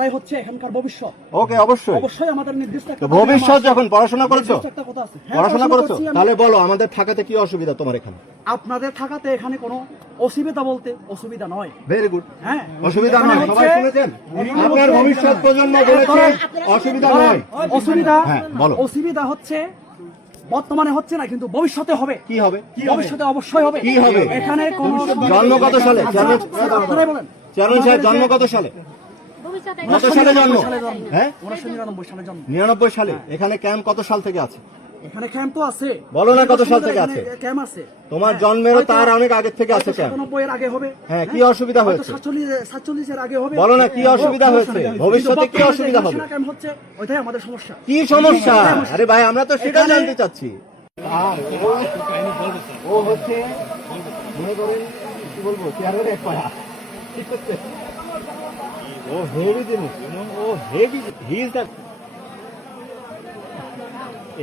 আমরাই হচ্ছে এখানকার ভবিষ্যৎ ওকে অবশ্যই অবশ্যই আমাদের নির্দিষ্ট ভবিষ্যৎ যখন পড়াশোনা করেছ হ্যাঁ, পড়াশোনা করেছ তাহলে বলো আমাদের থাকাতে কি অসুবিধা তোমার এখানে আপনাদের থাকাতে এখানে কোনো অসুবিধা বলতে অসুবিধা নয় ভেরি গুড হ্যাঁ অসুবিধা নয় সবাই শুনেছেন আপনার ভবিষ্যৎ প্রজন্ম বলেছে অসুবিধা নয় অসুবিধা হ্যাঁ, বলো। অসুবিধা হচ্ছে বর্তমানে হচ্ছে না কিন্তু ভবিষ্যতে হবে কি হবে ভবিষ্যতে অবশ্যই হবে কি হবে? এখানে কোন জন্ম কত সালে? চেয়ারম্যান- সাহেব জন্ম কত সালে কত সালে জন্ম। হ্যাঁ? নিরানব্বই সালে জন্ম। নিরানব্বই সালে। এখানে ক্যাম্প কত সাল থেকে আছে? এখানে ক্যাম্প তো আছে। বলো না কত সাল থেকে আছে? ক্যাম্প আছে। তোমার হ্যাঁ, জন্মেরও তার অনেক আগের থেকে আছে ক্যাম্প 97 এর আগে হবে। হ্যাঁ, কি অসুবিধা হয়েছে? 47 47 এর আগে হবে। বলো না, কি অসুবিধা হয়েছে? ভবিষ্যতে কি অসুবিধা হবে? ক্যাম্প হচ্ছে ওইটাই আমাদের সমস্যা। কি সমস্যা? আরে ভাই আমরা তো সেটা জানতে চাচ্ছি। ও হচ্ছে মনে করেন কি বলব চেয়ারের এক ঠিক আছে? ও হেভি জিনিস ও হেভি হি ইজ দ্য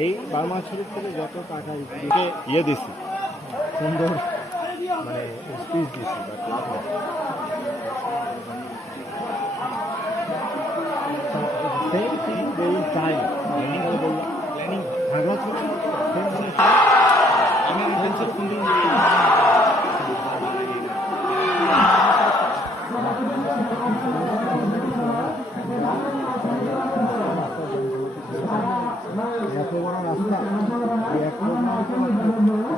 এই বার্মা শরীফ থেকে যত টাকা দিকে ইয়ে দিছি। সুন্দর মানে স্পিচ দিছি সেম আমি ফিল্ডিং রাস্তা। এক